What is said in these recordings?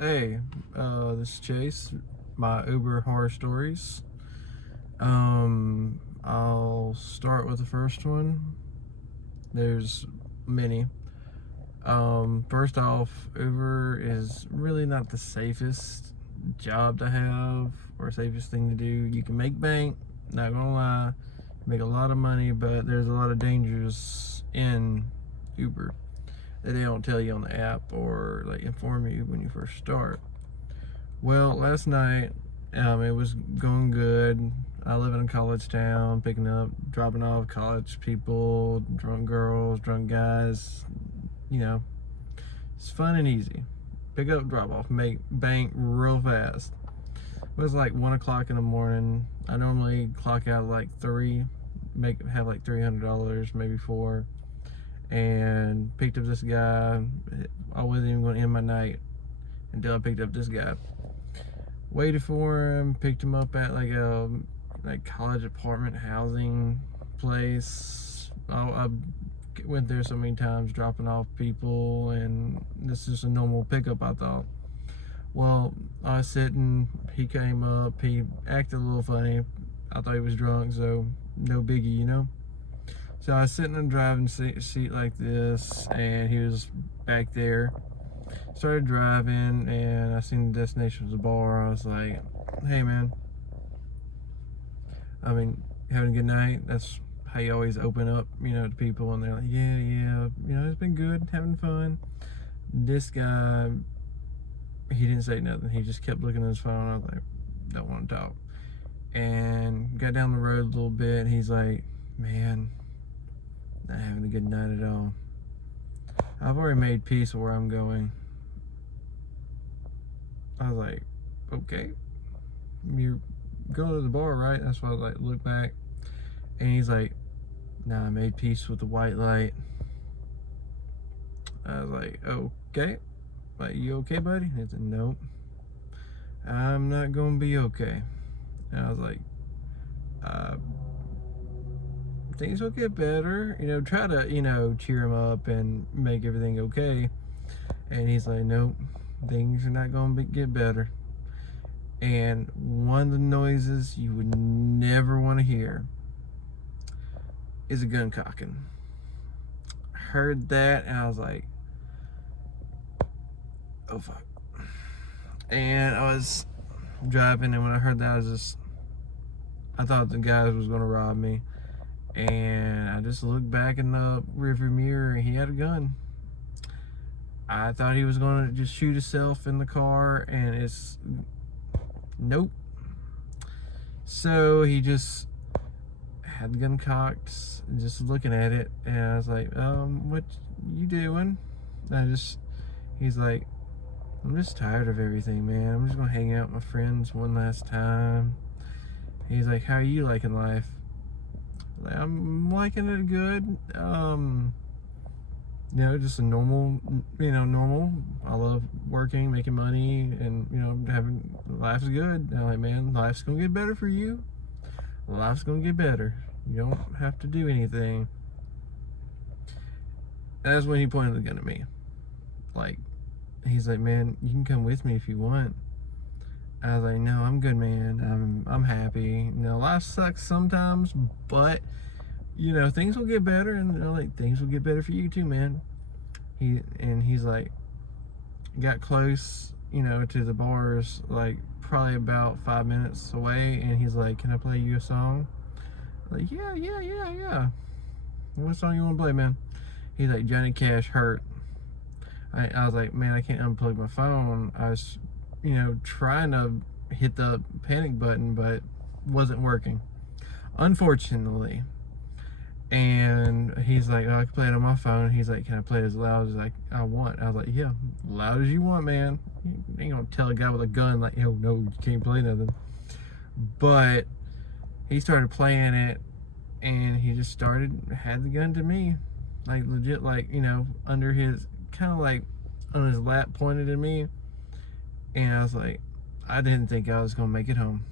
Hey, this is Chase, my Uber horror stories. I'll start with the first one. There's many. First off, Uber is really not the safest job to have or safest thing to do. You can make bank, not gonna lie, make a lot of money, but there's a lot of dangers in Uber that they don't tell you on the app or like inform you when you first start. Well, last night it was going good. I live in a college town, picking up, dropping off college people, drunk girls, drunk guys. You know, it's fun and easy. Pick up, drop off, make bank real fast. It was like 1 o'clock in the morning. I normally clock out at like 3, have like $300, maybe 4. And picked up this guy. I wasn't even going to end my night until I picked up this guy. Waited for him, picked him up at like a college apartment housing place. I went there so many times dropping off people, and this is a normal pickup, I thought. Well, I was sitting, he came up, he acted a little funny. I thought he was drunk, so no biggie, you know? So I was sitting in the driving seat like this, and he was back there. Started driving, and I seen the destination was a bar. I was like, hey man, I mean, having a good night? That's how you always open up, you know, to people, and they're like, yeah, you know, it's been good, having fun. This guy, he didn't say nothing. He just kept looking at his phone. I was like, don't want to talk. And got down the road a little bit, and he's like, man, not having a good night at all. I've already made peace with where I'm going. I was like, okay, you're going to the bar, right? That's why I like look back. And he's like, nah, I made peace with the white light. I was like, okay. Like, you okay, buddy? He said, nope, I'm not gonna be okay. And I was like, things will get better, you know, try to, you know, cheer him up and make everything okay. And he's like, nope, things are not gonna get better. And one of the noises you would never want to hear is a gun cocking. Heard that, and I was like, oh fuck. And I was driving, and when I heard that, I thought the guy was gonna rob me. And I just looked back in the rearview mirror, and he had a gun. I thought he was gonna just shoot himself in the car, and it's nope. So he just had the gun cocked, just looking at it, and I was like, what you doing? He's like, I'm just tired of everything, man. I'm just gonna hang out with my friends one last time. He's like, how are you liking life? Like, I'm liking it good. You know, just a normal. I love working, making money, and, you know, life's good. And I'm like, man, life's gonna get better for you. Life's gonna get better. You don't have to do anything. That's when he pointed the gun at me. Like, he's like, man, you can come with me if you want. I was like, no, I'm good, man. I'm happy. You know, life sucks sometimes, but, you know, things will get better, and, you know, like, things will get better for you too, man. He's like, got close, you know, to the bars, like probably about 5 minutes away, and he's like, can I play you a song? I'm like, yeah. What song you want to play, man? He's like, Johnny Cash, Hurt. I was like, man, I can't unplug my phone. I was, you know, trying to hit the panic button, but wasn't working, unfortunately. And he's like, oh, I can play it on my phone. He's like, can I play it as loud as I want? I was like, yeah, loud as you want, man. You ain't gonna tell a guy with a gun like, yo, no, you can't play nothing. But he started playing it, and he just had the gun to me, like legit, like, you know, under his, kind of like on his lap, pointed at me. And I was like, I didn't think I was gonna make it home.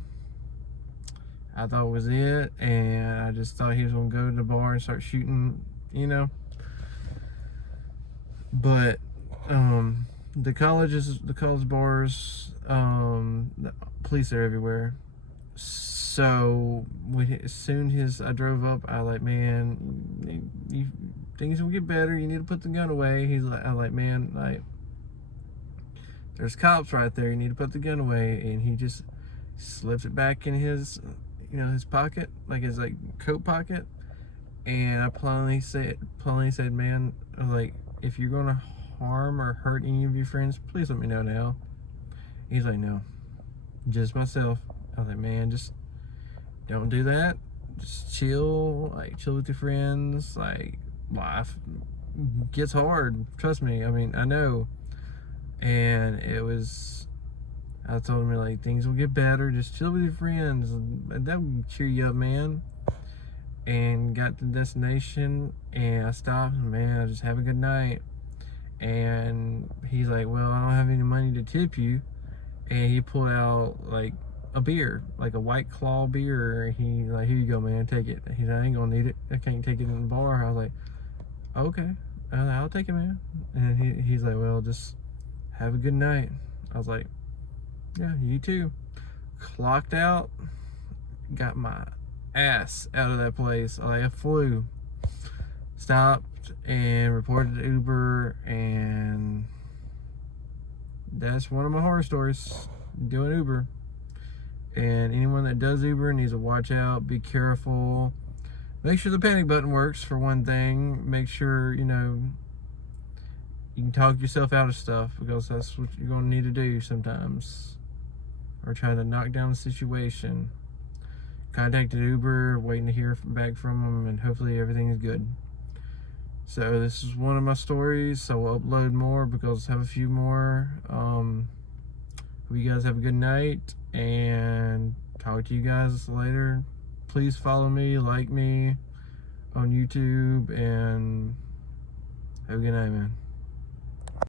I thought it was it, and I just thought he was gonna go to the bar and start shooting, you know. But the college bars, the police are everywhere. So as soon as I drove up, I like, man, things will get better. You need to put the gun away. I like, man, like, there's cops right there. You need to put the gun away. And he just slipped it back in his, his pocket, like his coat pocket. And I plainly said, man, like, if you're gonna harm or hurt any of your friends, please let me know now. He's like, no, just myself. I was like, man, just don't do that. Just chill, chill with your friends. Like, life gets hard. Trust me. I mean, I know. And I told him, like, things will get better. Just chill with your friends. That will cheer you up, man. And got to the destination, and I stopped. Man, I just have a good night. And he's like, well, I don't have any money to tip you. And he pulled out like a beer, like a White Claw beer. He like, here you go, man, take it. He's like, I ain't gonna need it. I can't take it in the bar. I was like, okay, I'll take it, man. And he's like, well, just have a good night. I was like, yeah, you too. Clocked out, got my ass out of that place. I flew, stopped and reported to Uber, and that's one of my horror stories, doing Uber. And anyone that does Uber needs to watch out, be careful. Make sure the panic button works, for one thing. Make sure, you can talk yourself out of stuff, because that's what you're going to need to do sometimes. Or try to knock down the situation. Contacted Uber, waiting to hear back from them, and hopefully everything is good. So this is one of my stories. I will upload more because I have a few more. Hope you guys have a good night, and talk to you guys later. Please follow me, like me on YouTube, and have a good night, man.